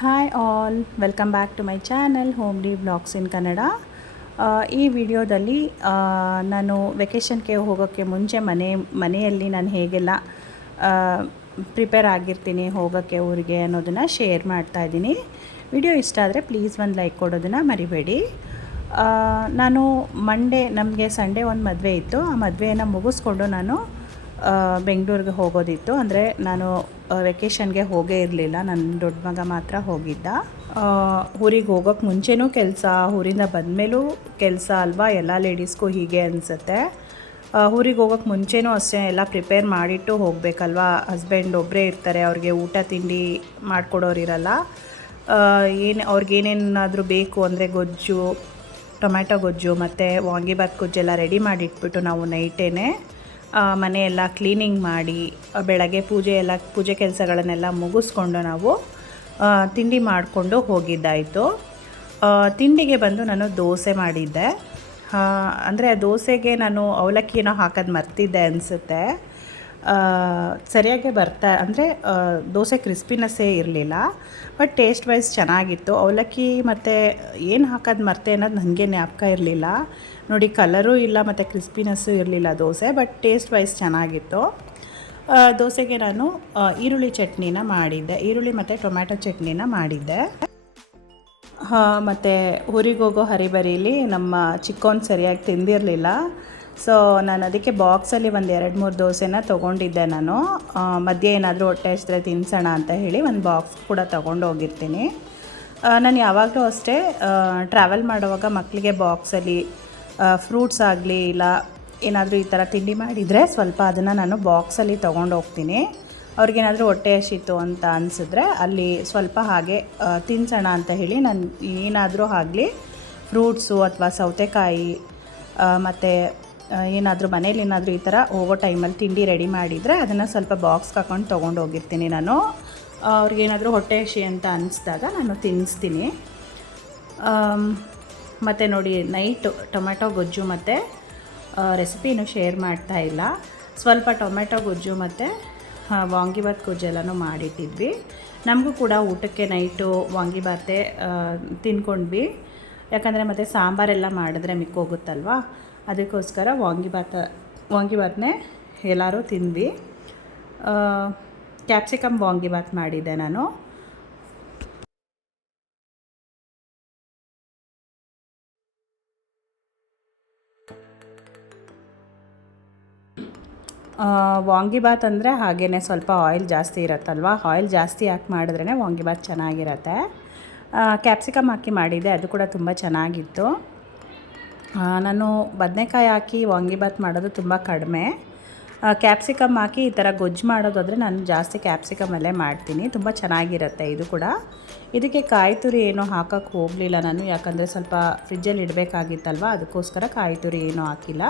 Hi all, welcome back to my channel homely blogs in Kannada. ಈ ವಿಡಿಯೋದಲ್ಲಿ ನಾನು ವೆಕೇಷನ್ಗೆ ಹೋಗೋಕ್ಕೆ ಮುಂಚೆ ಮನೆಯಲ್ಲಿ ನಾನು ಹೇಗೆಲ್ಲ ಪ್ರಿಪೇರ್ ಆಗಿರ್ತೀನಿ ಹೋಗೋಕ್ಕೆ ಊರಿಗೆ ಅನ್ನೋದನ್ನು ಶೇರ್ ಮಾಡ್ತಾಯಿದ್ದೀನಿ. ವಿಡಿಯೋ ಇಷ್ಟ ಆದರೆ ಪ್ಲೀಸ್ ಒಂದು ಲೈಕ್ ಕೊಡೋದನ್ನು ಮರಿಬೇಡಿ. ನಾನು ನಮಗೆ ಸಂಡೇ ಒಂದು ಮದುವೆ ಇತ್ತು. ಆ ಮದುವೆಯನ್ನು ಮುಗಿಸ್ಕೊಂಡು ನಾನು ಬೆಂಗಳೂರಿಗೆ ಹೋಗೋದಿತ್ತು. ಅಂದರೆ ನಾನು ವೆಕೇಷನ್ಗೆ ಹೋಗೇ ಇರಲಿಲ್ಲ. ನನ್ನ ದೊಡ್ಡ ಮಗ ಮಾತ್ರ ಹೋಗಿದ್ದ. ಊರಿಗೆ ಹೋಗೋಕ್ಕೆ ಮುಂಚೆನೂ ಕೆಲಸ, ಊರಿಂದ ಬಂದಮೇಲೂ ಕೆಲಸ ಅಲ್ವಾ, ಎಲ್ಲ ಲೇಡೀಸ್ಗೂ ಹೀಗೆ ಅನಿಸುತ್ತೆ. ಊರಿಗೆ ಹೋಗೋಕ್ಕೆ ಮುಂಚೆನೂ ಅಷ್ಟೇ ಎಲ್ಲ ಪ್ರಿಪೇರ್ ಮಾಡಿಟ್ಟು ಹೋಗಬೇಕಲ್ವಾ. ಹಸ್ಬೆಂಡ್ ಒಬ್ಬರೇ ಇರ್ತಾರೆ, ಅವ್ರಿಗೆ ಊಟ ತಿಂಡಿ ಮಾಡಿಕೊಡೋರಿರಲ್ಲ. ಅವ್ರಿಗೇನೇನಾದರೂ ಬೇಕು ಅಂದರೆ ಗೊಜ್ಜು, ಟೊಮ್ಯಾಟೊ ಗೊಜ್ಜು ಮತ್ತು ವಾಂಗಿಬಾತ್ ಗೊಜ್ಜೆಲ್ಲ ರೆಡಿ ಮಾಡಿಟ್ಬಿಟ್ಟು ನಾವು ನೈಟೇನೆ ಮನೆಯೆಲ್ಲ ಕ್ಲೀನಿಂಗ್ ಮಾಡಿ ಬೆಳಗ್ಗೆ ಪೂಜೆ ಕೆಲಸಗಳನ್ನೆಲ್ಲ ಮುಗಿಸ್ಕೊಂಡು ನಾವು ತಿಂಡಿ ಮಾಡಿಕೊಂಡು ಹೋಗಿದ್ದಾಯಿತು. ತಿಂಡಿಗೆ ಬಂದು ನಾನು ದೋಸೆ ಮಾಡಿದ್ದೆ. ಅಂದರೆ ದೋಸೆಗೆ ನಾನು ಅವಲಕ್ಕಿನೋ ಹಾಕೋದು ಮರ್ತಿದ್ದೆ ಅನಿಸುತ್ತೆ. ಸರಿಯಾಗಿ ಅಂದರೆ ದೋಸೆ ಕ್ರಿಸ್ಪಿನೆಸ್ಸೇ ಇರಲಿಲ್ಲ, ಬಟ್ ಟೇಸ್ಟ್ ವೈಸ್ ಚೆನ್ನಾಗಿತ್ತು. ಅವಲಕ್ಕಿ ಮತ್ತು ಏನು ಹಾಕೋದು ಮರ್ತೆ ಅನ್ನೋದು ನನಗೆ ಜ್ಞಾಪಕ ಇರಲಿಲ್ಲ. ನೋಡಿ, ಕಲರೂ ಇಲ್ಲ ಮತ್ತು ಕ್ರಿಸ್ಪಿನೆಸ್ಸು ಇರಲಿಲ್ಲ ದೋಸೆ, ಬಟ್ ಟೇಸ್ಟ್ ವೈಸ್ ಚೆನ್ನಾಗಿತ್ತು. ದೋಸೆಗೆ ನಾನು ಈರುಳ್ಳಿ ಚಟ್ನಿನ ಮಾಡಿದ್ದೆ, ಈರುಳ್ಳಿ ಮತ್ತು ಟೊಮ್ಯಾಟೊ ಚಟ್ನಿನ ಮಾಡಿದ್ದೆ. ಮತ್ತು ಊರಿಗೆ ಹೋಗೋ ಹರಿಬರಿಲಿ ನಮ್ಮ ಚಿಕ್ಕವನು ಸರಿಯಾಗಿ ತಿಂದಿರಲಿಲ್ಲ. ಸೊ ನಾನು ಅದಕ್ಕೆ ಬಾಕ್ಸಲ್ಲಿ ಒಂದು 2-3 ದೋಸೆನ ತೊಗೊಂಡಿದ್ದೆ. ನಾನು ಮಧ್ಯೆ ಏನಾದರೂ ಹೊಟ್ಟೆ ಹಸಿದ್ರೆ ತಿನ್ಸೋಣ ಅಂತ ಹೇಳಿ ಒಂದು ಬಾಕ್ಸ್ ಕೂಡ ತೊಗೊಂಡು ಹೋಗಿರ್ತೀನಿ. ನಾನು ಯಾವಾಗಲೂ ಅಷ್ಟೇ ಟ್ರಾವೆಲ್ ಮಾಡುವಾಗ ಮಕ್ಕಳಿಗೆ ಬಾಕ್ಸಲ್ಲಿ ಫ್ರೂಟ್ಸ್ ಆಗಲಿ ಇಲ್ಲ ಏನಾದರೂ ಈ ಥರ ತಿಂಡಿ ಮಾಡಿದರೆ ಸ್ವಲ್ಪ ಅದನ್ನು ನಾನು ಬಾಕ್ಸಲ್ಲಿ ತೊಗೊಂಡು ಹೋಗ್ತೀನಿ. ಅವ್ರಿಗೇನಾದರೂ ಹೊಟ್ಟೆ ಹಸಿತು ಅಂತ ಅನಿಸಿದ್ರೆ ಅಲ್ಲಿ ಸ್ವಲ್ಪ ಹಾಗೆ ತಿನ್ಸೋಣ ಅಂತ ಹೇಳಿ ನಾನು ಏನಾದರೂ ಆಗಲಿ ಫ್ರೂಟ್ಸು ಅಥವಾ ಸೌತೆಕಾಯಿ ಮತ್ತು ಏನಾದರೂ ಮನೇಲಿ ಏನಾದರೂ ಈ ಥರ ಹೋಗೋ ಟೈಮಲ್ಲಿ ತಿಂಡಿ ರೆಡಿ ಮಾಡಿದರೆ ಅದನ್ನು ಸ್ವಲ್ಪ ಬಾಕ್ಸ್ಗೆ ಹಾಕೊಂಡು ತೊಗೊಂಡು ಹೋಗಿರ್ತೀನಿ. ನಾನು ಅವ್ರಿಗೇನಾದರೂ ಹೊಟ್ಟೆ ಹಸಿ ಅಂತ ಅನಿಸಿದಾಗ ನಾನು ತಿನ್ನಿಸ್ತೀನಿ. ಮತ್ತು ನೋಡಿ, ನೈಟು ಟೊಮೆಟೊ ಗೊಜ್ಜು ಮತ್ತು ರೆಸಿಪಿನೂ ಶೇರ್ ಮಾಡ್ತಾಯಿಲ್ಲ. ಸ್ವಲ್ಪ ಟೊಮೆಟೊ ಗೊಜ್ಜು ಮತ್ತು ವಾಂಗಿಬಾತ್ ಗೊಜ್ಜೆಲ್ಲನೂ ಮಾಡಿಟ್ಟಿದ್ವಿ. ನಮಗೂ ಕೂಡ ಊಟಕ್ಕೆ ನೈಟು ವಾಂಗಿಬಾತೆ ತಿನ್ಕೊಂಡ್ವಿ. ಯಾಕಂದರೆ ಮತ್ತು ಸಾಂಬಾರೆಲ್ಲ ಮಾಡಿದ್ರೆ ಮಿಕ್ಕೋಗುತ್ತಲ್ವ, ಅದಕ್ಕೋಸ್ಕರ ವಾಂಗಿಬಾತನ್ನೇ ಎಲ್ಲರೂ ತಿಂದ್ವಿ. ಕ್ಯಾಪ್ಸಿಕಮ್ ವಾಂಗಿಬಾತ್ ಮಾಡಿದ್ದೆ ನಾನು. ವಾಂಗಿಬಾತ್ ಅಂದರೆ ಹಾಗೇ ಸ್ವಲ್ಪ ಆಯಿಲ್ ಜಾಸ್ತಿ ಇರುತ್ತಲ್ವ, ಆಯಿಲ್ ಜಾಸ್ತಿ ಹಾಕಿ ಮಾಡಿದ್ರೇ ವಾಂಗಿಬಾತ್ ಚೆನ್ನಾಗಿರತ್ತೆ. ಕ್ಯಾಪ್ಸಿಕಮ್ ಹಾಕಿ ಮಾಡಿದ್ದೆ, ಅದು ಕೂಡ ತುಂಬ ಚೆನ್ನಾಗಿತ್ತು. ನಾನು ಬದನೆಕಾಯಿ ಹಾಕಿ ವಾಂಗಿಬಾತ್ ಮಾಡೋದು ತುಂಬ ಕಡಿಮೆ. ಕ್ಯಾಪ್ಸಿಕಮ್ ಹಾಕಿ ಈ ಥರ ಗೊಜ್ಜು ಮಾಡೋದಾದರೆ ನಾನು ಜಾಸ್ತಿ ಕ್ಯಾಪ್ಸಿಕಮಲ್ಲೇ ಮಾಡ್ತೀನಿ. ತುಂಬ ಚೆನ್ನಾಗಿರುತ್ತೆ ಇದು ಕೂಡ. ಇದಕ್ಕೆ ಕಾಯಿ ತುರಿ ಏನೂ ಹಾಕೋಕ್ಕೆ ಹೋಗಲಿಲ್ಲ ನಾನು, ಯಾಕಂದರೆ ಸ್ವಲ್ಪ ಫ್ರಿಜ್ಜಲ್ಲಿ ಇಡಬೇಕಾಗಿತ್ತಲ್ವ, ಅದಕ್ಕೋಸ್ಕರ ಕಾಯಿ ತುರಿ ಏನೂ ಹಾಕಿಲ್ಲ.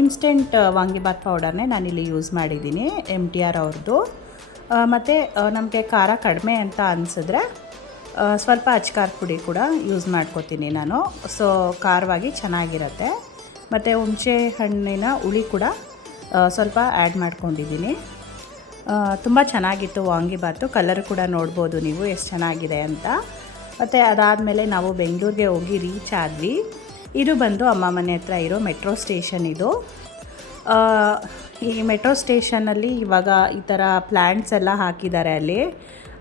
ಇನ್ಸ್ಟೆಂಟ್ ವಾಂಗಿಬಾತ್ ಪೌಡರ್ನೇ ನಾನಿಲ್ಲಿ ಯೂಸ್ ಮಾಡಿದ್ದೀನಿ, MTR ಅವ್ರದ್ದು. ಮತ್ತು ನಮಗೆ ಖಾರ ಕಡಿಮೆ ಅಂತ ಅನಿಸಿದ್ರೆ ಸ್ವಲ್ಪ ಅಚ್ಕಾರದ ಪುಡಿ ಕೂಡ ಯೂಸ್ ಮಾಡ್ಕೋತೀನಿ ನಾನು. ಸೊ ಖಾರವಾಗಿ ಚೆನ್ನಾಗಿರುತ್ತೆ. ಮತ್ತು ಹುಣಸೆ ಹಣ್ಣಿನ ಹುಳಿ ಕೂಡ ಸ್ವಲ್ಪ ಆ್ಯಡ್ ಮಾಡ್ಕೊಂಡಿದ್ದೀನಿ. ತುಂಬ ಚೆನ್ನಾಗಿತ್ತು ವಾಂಗಿಬಾತು. ಕಲರ್ ಕೂಡ ನೋಡ್ಬೋದು ನೀವು ಎಷ್ಟು ಚೆನ್ನಾಗಿದೆ ಅಂತ. ಮತ್ತು ಅದಾದಮೇಲೆ ನಾವು ಬೆಂಗಳೂರಿಗೆ ಹೋಗಿ ರೀಚ್ ಆದ್ವಿ. ಇದು ಬಂದು ಅಮ್ಮ ಮನೆ ಹತ್ರ ಇರೋ ಮೆಟ್ರೋ ಸ್ಟೇಷನ್ ಇದು. ಈ ಮೆಟ್ರೋ ಸ್ಟೇಷನಲ್ಲಿ ಇವಾಗ ಈ ಥರ ಪ್ಲ್ಯಾಂಟ್ಸ್ ಎಲ್ಲ ಹಾಕಿದ್ದಾರೆ ಅಲ್ಲಿ,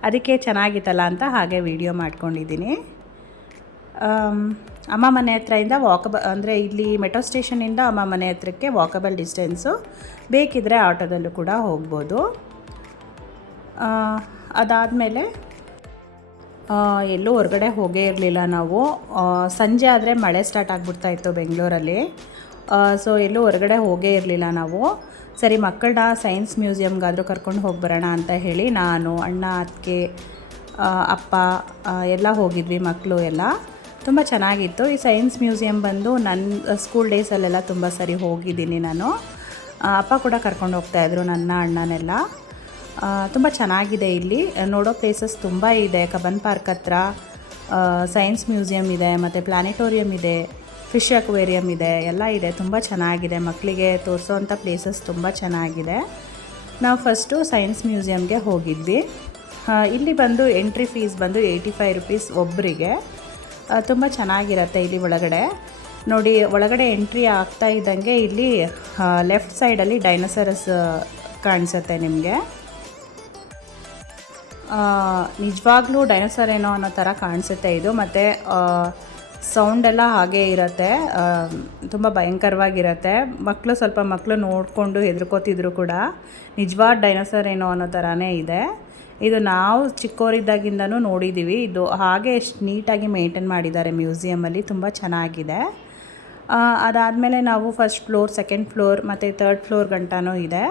ಅದಕ್ಕೆ ಚೆನ್ನಾಗಿತ್ತಲ್ಲ ಅಂತ ಹಾಗೆ ವಿಡಿಯೋ ಮಾಡ್ಕೊಂಡಿದ್ದೀನಿ. ಅಮ್ಮ ಮನೆ ಹತ್ರದಿಂದ ಅಂದರೆ ಇಲ್ಲಿ ಮೆಟ್ರೋ ಸ್ಟೇಷನಿಂದ ಅಮ್ಮ ಮನೆ ಹತ್ರಕ್ಕೆ ವಾಕಬಲ್ ಡಿಸ್ಟೆನ್ಸು, ಬೇಕಿದ್ದರೆ ಆಟೋದಲ್ಲೂ ಕೂಡ ಹೋಗ್ಬೋದು. ಅದಾದಮೇಲೆ ಎಲ್ಲೂ ಹೊರಗಡೆ ಹೋಗೇ ಇರಲಿಲ್ಲ ನಾವು. ಸಂಜೆ ಆದರೆ ಮಳೆ ಸ್ಟಾರ್ಟ್ ಆಗಿಬಿಡ್ತಾಯಿತ್ತು ಬೆಂಗಳೂರಲ್ಲಿ. ಸೊ ಎಲ್ಲೂ ಹೊರಗಡೆ ಹೋಗೇ ಇರಲಿಲ್ಲ ನಾವು. ಸರಿ, ಮಕ್ಕಳನ್ನ ಸೈನ್ಸ್ ಮ್ಯೂಸಿಯಮ್ಗಾದರೂ ಕರ್ಕೊಂಡು ಹೋಗಿ ಬರೋಣ ಅಂತ ಹೇಳಿ ನಾನು, ಅಣ್ಣ, ಅತ್ತಿಗೆ, ಅಪ್ಪ ಎಲ್ಲ ಹೋಗಿದ್ವಿ. ಮಕ್ಕಳು ಎಲ್ಲ ತುಂಬ ಚೆನ್ನಾಗಿತ್ತು. ಈ ಸೈನ್ಸ್ ಮ್ಯೂಸಿಯಮ್ ಬಂದು ನನ್ನ ಸ್ಕೂಲ್ ಡೇಸಲ್ಲೆಲ್ಲ ತುಂಬ ಸರಿ ಹೋಗಿದ್ದೀನಿ ನಾನು. ಅಪ್ಪ ಕೂಡ ಕರ್ಕೊಂಡು ಹೋಗ್ತಾಯಿದ್ರು ನನ್ನ ಅಣ್ಣನೆಲ್ಲ. ತುಂಬ ಚೆನ್ನಾಗಿದೆ. ಇಲ್ಲಿ ನೋಡೋ ಪ್ಲೇಸಸ್ ತುಂಬ ಇದೆ. ಕಬ್ಬನ್ ಪಾರ್ಕ್ ಹತ್ರ ಸೈನ್ಸ್ ಮ್ಯೂಸಿಯಮ್ ಇದೆ, ಮತ್ತು ಪ್ಲಾನೆಟೋರಿಯಮ್ ಇದೆ, ಫಿಶ್ ಅಕ್ವೇರಿಯಮ್ ಇದೆ, ಎಲ್ಲ ಇದೆ. ತುಂಬ ಚೆನ್ನಾಗಿದೆ. ಮಕ್ಕಳಿಗೆ ತೋರಿಸೋವಂಥ ಪ್ಲೇಸಸ್ ತುಂಬ ಚೆನ್ನಾಗಿದೆ. ನಾವು ಫಸ್ಟು ಸೈನ್ಸ್ ಮ್ಯೂಸಿಯಮ್ಗೆ ಹೋಗಿದ್ವಿ. ಇಲ್ಲಿ ಬಂದು ಎಂಟ್ರಿ ಫೀಸ್ ಬಂದು 85 ರುಪೀಸ್ ಒಬ್ಬರಿಗೆ. ತುಂಬ ಚೆನ್ನಾಗಿರುತ್ತೆ ಇಲ್ಲಿ ಒಳಗಡೆ. ನೋಡಿ, ಒಳಗಡೆ ಎಂಟ್ರಿ ಆಗ್ತಾ ಇದ್ದಂಗೆ ಇಲ್ಲಿ ಲೆಫ್ಟ್ ಸೈಡಲ್ಲಿ ಡೈನೋಸರಸ್ ಕಾಣಿಸುತ್ತೆ ನಿಮಗೆ. ನಿಜವಾಗ್ಲೂ ಡೈನೋಸರ್ ಏನೋ ಅನ್ನೋ ಥರ ಕಾಣಿಸುತ್ತೆ ಇದು. ಮತ್ತು ಸೌಂಡೆಲ್ಲ ಹಾಗೇ ಇರುತ್ತೆ, ತುಂಬ ಭಯಂಕರವಾಗಿರುತ್ತೆ. ಮಕ್ಕಳು ನೋಡಿಕೊಂಡು ಹೆದರ್ಕೋತಿದ್ರು ಕೂಡ. ನಿಜವಾದ ಡೈನೋಸರ್ ಏನೋ ಅನ್ನೋ ಥರನೇ ಇದೆ ಇದು. ನಾವು ಚಿಕ್ಕವರಿದ್ದಾಗಿಂದನೂ ನೋಡಿದ್ದೀವಿ. ಇದು ಹಾಗೆ ಎಷ್ಟು ನೀಟಾಗಿ ಮೇಂಟೈನ್ ಮಾಡಿದ್ದಾರೆ ಮ್ಯೂಸಿಯಮಲ್ಲಿ, ತುಂಬ ಚೆನ್ನಾಗಿದೆ. ಅದಾದಮೇಲೆ ನಾವು ಫಸ್ಟ್ ಫ್ಲೋರ್, ಸೆಕೆಂಡ್ ಫ್ಲೋರ್ ಮತ್ತು ಥರ್ಡ್ ಫ್ಲೋರ್ ಗಂಟನೂ ಇದೆ.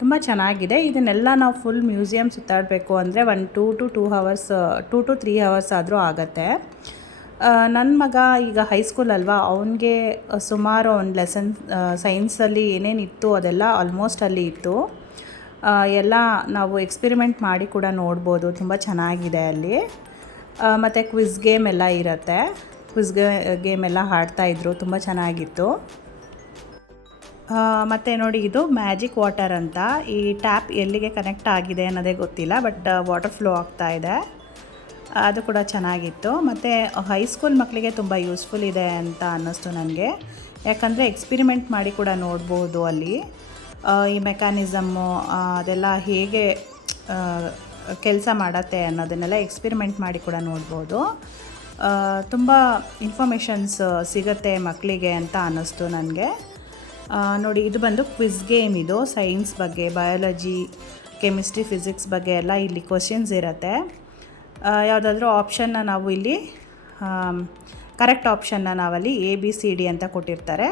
ತುಂಬ ಚೆನ್ನಾಗಿದೆ. ಇದನ್ನೆಲ್ಲ ನಾವು ಫುಲ್ ಮ್ಯೂಸಿಯಮ್ ಸುತ್ತಾಡಬೇಕು ಅಂದರೆ 2 to 3 ಅವರ್ಸ್ ಆದರೂ ಆಗುತ್ತೆ. ನನ್ನ ಮಗ ಈಗ ಹೈಸ್ಕೂಲ್ ಅಲ್ವಾ, ಅವನಿಗೆ ಸುಮಾರು ಒಂದು ಲೆಸನ್ ಸೈನ್ಸಲ್ಲಿ ಏನೇನಿತ್ತು ಅದೆಲ್ಲ ಆಲ್ಮೋಸ್ಟ್ ಅಲ್ಲಿ ಇತ್ತು. ಎಲ್ಲ ನಾವು ಎಕ್ಸ್ಪೆರಿಮೆಂಟ್ ಮಾಡಿ ಕೂಡ ನೋಡ್ಬೋದು, ತುಂಬ ಚೆನ್ನಾಗಿದೆ ಅಲ್ಲಿ. ಮತ್ತು ಕ್ವಿಝ್ ಗೇಮ್ ಎಲ್ಲ ಇರುತ್ತೆ. ಕ್ವಿಝ್ ಗೇಮ್ ಎಲ್ಲ ಆಡ್ತಾಯಿದ್ರು, ತುಂಬ ಚೆನ್ನಾಗಿತ್ತು. ಮತ್ತು ನೋಡಿ, ಇದು ಮ್ಯಾಜಿಕ್ ವಾಟರ್ ಅಂತ. ಈ ಟ್ಯಾಪ್ ಎಲ್ಲಿಗೆ ಕನೆಕ್ಟ್ ಆಗಿದೆ ಅನ್ನೋದೇ ಗೊತ್ತಿಲ್ಲ, ಬಟ್ ವಾಟರ್ ಫ್ಲೋ ಆಗ್ತಾ ಇದೆ. ಅದು ಕೂಡ ಚೆನ್ನಾಗಿತ್ತು. ಮತ್ತು ಹೈಸ್ಕೂಲ್ ಮಕ್ಕಳಿಗೆ ತುಂಬ ಯೂಸ್ಫುಲ್ ಇದೆ ಅಂತ ಅನ್ನಿಸ್ತು ನನಗೆ. ಯಾಕಂದರೆ ಎಕ್ಸ್ಪಿರಿಮೆಂಟ್ ಮಾಡಿ ಕೂಡ ನೋಡ್ಬೋದು ಅಲ್ಲಿ. ಈ ಮೆಕ್ಯಾನಿಸಮ್ಮು ಅದೆಲ್ಲ ಹೇಗೆ ಕೆಲಸ ಮಾಡತ್ತೆ ಅನ್ನೋದನ್ನೆಲ್ಲ ಎಕ್ಸ್ಪಿರಿಮೆಂಟ್ ಮಾಡಿ ಕೂಡ ನೋಡ್ಬೋದು. ತುಂಬ ಇನ್ಫಾರ್ಮೇಷನ್ಸ್ ಸಿಗುತ್ತೆ ಮಕ್ಕಳಿಗೆ ಅಂತ ಅನ್ನಿಸ್ತು ನನಗೆ. ನೋಡಿ, ಇದು ಬಂದು ಕ್ವಿಝ್ ಗೇಮ್. ಇದು ಸೈನ್ಸ್ ಬಗ್ಗೆ, ಬಯಾಲಜಿ, ಕೆಮಿಸ್ಟ್ರಿ, ಫಿಸಿಕ್ಸ್ ಬಗ್ಗೆ ಎಲ್ಲ ಇಲ್ಲಿ ಕ್ವಶನ್ಸ್ ಇರುತ್ತೆ. ಯಾವುದಾದ್ರೂ ಆಪ್ಷನ್ನ ನಾವು ಇಲ್ಲಿ ಕರೆಕ್ಟ್ ಆಪ್ಷನ್ನ ನಾವಲ್ಲಿ ABCD ಅಂತ ಕೊಟ್ಟಿರ್ತಾರೆ,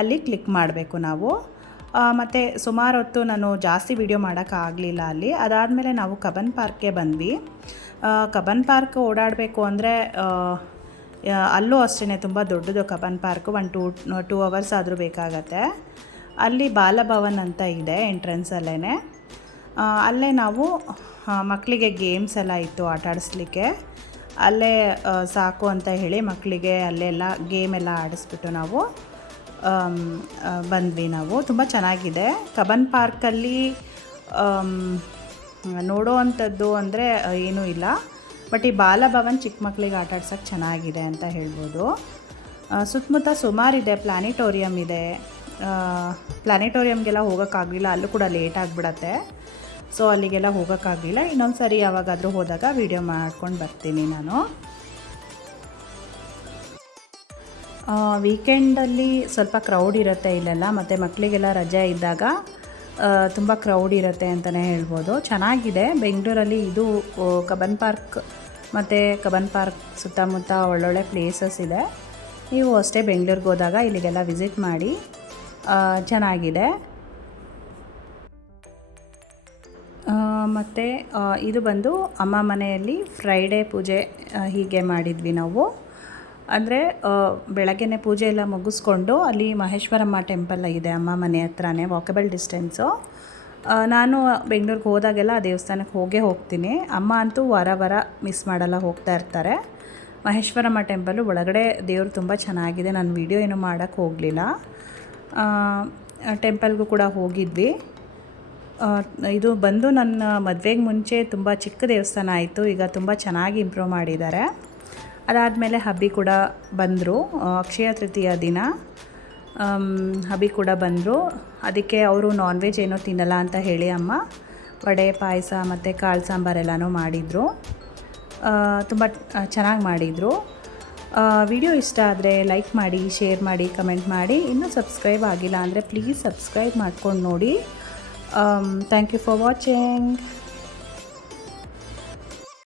ಅಲ್ಲಿ ಕ್ಲಿಕ್ ಮಾಡಬೇಕು ನಾವು. ಮತ್ತು ಸುಮಾರು ಹೊತ್ತು ನಾನು ಜಾಸ್ತಿ ವೀಡಿಯೋ ಮಾಡೋಕ್ಕಾಗಲಿಲ್ಲ ಅಲ್ಲಿ. ಅದಾದಮೇಲೆ ನಾವು ಕಬ್ಬನ್ ಪಾರ್ಕ್ಗೆ ಬಂದ್ವಿ. ಕಬ್ಬನ್ ಪಾರ್ಕ್ ಓಡಾಡಬೇಕು ಅಂದರೆ ಅಲ್ಲೂ ಅಷ್ಟೇ ತುಂಬ ದೊಡ್ಡದು ಕಬ್ಬನ್ ಪಾರ್ಕು. 2 ಅವರ್ಸ್ ಆದರೂ ಬೇಕಾಗತ್ತೆ. ಅಲ್ಲಿ ಬಾಲಭವನ್ ಅಂತ ಇದೆ ಎಂಟ್ರೆನ್ಸಲ್ಲೇ. ಅಲ್ಲೇ ನಾವು ಮಕ್ಕಳಿಗೆ ಗೇಮ್ಸ್ ಎಲ್ಲ ಇತ್ತು ಆಟಾಡಿಸ್ಲಿಕ್ಕೆ. ಅಲ್ಲೇ ಸಾಕು ಅಂತ ಹೇಳಿ ಮಕ್ಕಳಿಗೆ ಅಲ್ಲೆಲ್ಲ ಗೇಮೆಲ್ಲ ಆಡಿಸ್ಬಿಟ್ಟು ನಾವು ಬಂದ್ವಿ. ನಾವು ತುಂಬ ಚೆನ್ನಾಗಿದೆ ಕಬ್ಬನ್ ಪಾರ್ಕಲ್ಲಿ. ನೋಡೋ ಅಂಥದ್ದು ಅಂದರೆ ಏನೂ ಇಲ್ಲ, ಬಟ್ ಈ ಬಾಲಭವನ್ ಚಿಕ್ಕ ಮಕ್ಕಳಿಗೆ ಆಟಾಡ್ಸೋಕ್ಕೆ ಚೆನ್ನಾಗಿದೆ ಅಂತ ಹೇಳ್ಬೋದು. ಸುತ್ತಮುತ್ತ ಸುಮಾರಿದೆ. ಪ್ಲಾನಿಟೋರಿಯಮ್ ಇದೆ. ಪ್ಲಾನಿಟೋರಿಯಮ್ಗೆಲ್ಲ ಹೋಗೋಕ್ಕಾಗಲಿಲ್ಲ, ಅಲ್ಲೂ ಕೂಡ ಲೇಟ್ ಆಗಿಬಿಡತ್ತೆ. ಸೊ ಅಲ್ಲಿಗೆಲ್ಲ ಹೋಗೋಕ್ಕಾಗಲಿಲ್ಲ. ಇನ್ನೊಂದು ಸರಿ ಯಾವಾಗಾದರೂ ಹೋದಾಗ ವೀಡಿಯೋ ಮಾಡ್ಕೊಂಡು ಬರ್ತೀನಿ ನಾನು. ವೀಕೆಂಡಲ್ಲಿ ಸ್ವಲ್ಪ ಕ್ರೌಡ್ ಇರುತ್ತೆ ಇಲ್ಲೆಲ್ಲ. ಮತ್ತು ಮಕ್ಕಳಿಗೆಲ್ಲ ರಜೆ ಇದ್ದಾಗ ತುಂಬ ಕ್ರೌಡ್ ಇರುತ್ತೆ ಅಂತಲೇ ಹೇಳ್ಬೋದು. ಚೆನ್ನಾಗಿದೆ ಬೆಂಗಳೂರಲ್ಲಿ ಇದು ಕಬ್ಬನ್ ಪಾರ್ಕ್. ಮತ್ತು ಕಬ್ಬನ್ ಪಾರ್ಕ್ ಸುತ್ತಮುತ್ತ ಒಳ್ಳೊಳ್ಳೆ ಪ್ಲೇಸಸ್ ಇದೆ. ನೀವು ಅಷ್ಟೇ ಬೆಂಗಳೂರಿಗೆ ಹೋದಾಗ ಇಲ್ಲಿಗೆಲ್ಲ ವಿಸಿಟ್ ಮಾಡಿ, ಚೆನ್ನಾಗಿದೆ. ಮತ್ತು ಇದು ಬಂದು ಅಮ್ಮ ಮನೆಯಲ್ಲಿ ಫ್ರೈಡೇ ಪೂಜೆ ಹೀಗೆ ಮಾಡಿದ್ವಿ ನಾವು. ಅಂದರೆ ಬೆಳಗ್ಗೆನೇ ಪೂಜೆ ಎಲ್ಲ ಮುಗಿಸ್ಕೊಂಡು ಅಲ್ಲಿ ಮಹೇಶ್ವರಮ್ಮ ಟೆಂಪಲ್ ಇದೆ ಅಮ್ಮ ಮನೆ ಹತ್ರನೇ, ವಾಕಬಲ್ ಡಿಸ್ಟೆನ್ಸು. ನಾನು ಬೆಂಗಳೂರಿಗೆ ಹೋದಾಗೆಲ್ಲ ಆ ದೇವಸ್ಥಾನಕ್ಕೆ ಹೋಗ್ತೀನಿ. ಅಮ್ಮ ಅಂತೂ ವಾರ ಮಿಸ್ ಮಾಡಲ್ಲ, ಹೋಗ್ತಾ ಇರ್ತಾರೆ. ಮಹೇಶ್ವರಮ್ಮ ಟೆಂಪಲು ಒಳಗಡೆ ದೇವರು ತುಂಬ ಚೆನ್ನಾಗಿದೆ. ನಾನು ವೀಡಿಯೋ ಏನೂ ಮಾಡೋಕ್ಕೆ ಹೋಗಲಿಲ್ಲ. ಟೆಂಪಲ್ಗೂ ಕೂಡ ಹೋಗಿದ್ವಿ. ಇದು ಬಂದು ನನ್ನ ಮದುವೆಗೆ ಮುಂಚೆ ತುಂಬ ಚಿಕ್ಕ ದೇವಸ್ಥಾನ ಆಯಿತು. ಈಗ ತುಂಬ ಚೆನ್ನಾಗಿ ಇಂಪ್ರೂವ್ ಮಾಡಿದ್ದಾರೆ. ಅದಾದಮೇಲೆ ಹಬ್ಬಿ ಕೂಡ ಬಂದರು. ಅಕ್ಷಯ ತೃತೀಯ ದಿನ ಹಬ್ಬಿ ಕೂಡ ಬಂದರು. ಅದಕ್ಕೆ ಅವರು ನಾನ್ ವೆಜ್ ಏನೋ ತಿನ್ನಲ್ಲ ಅಂತ ಹೇಳಿ ಅಮ್ಮ ವಡೆ, ಪಾಯಸ ಮತ್ತು ಕಾಳು ಸಾಂಬಾರೆಲ್ಲನೂ ಮಾಡಿದರು. ತುಂಬ ಚೆನ್ನಾಗಿ ಮಾಡಿದರು. ವಿಡಿಯೋ ಇಷ್ಟ ಆದರೆ ಲೈಕ್ ಮಾಡಿ, ಶೇರ್ ಮಾಡಿ, ಕಮೆಂಟ್ ಮಾಡಿ. ಇನ್ನೂ ಸಬ್ಸ್ಕ್ರೈಬ್ ಆಗಿಲ್ಲ ಅಂದರೆ ಪ್ಲೀಸ್ ಸಬ್ಸ್ಕ್ರೈಬ್ ಮಾಡ್ಕೊಂಡು ನೋಡಿ. Thank you for watching.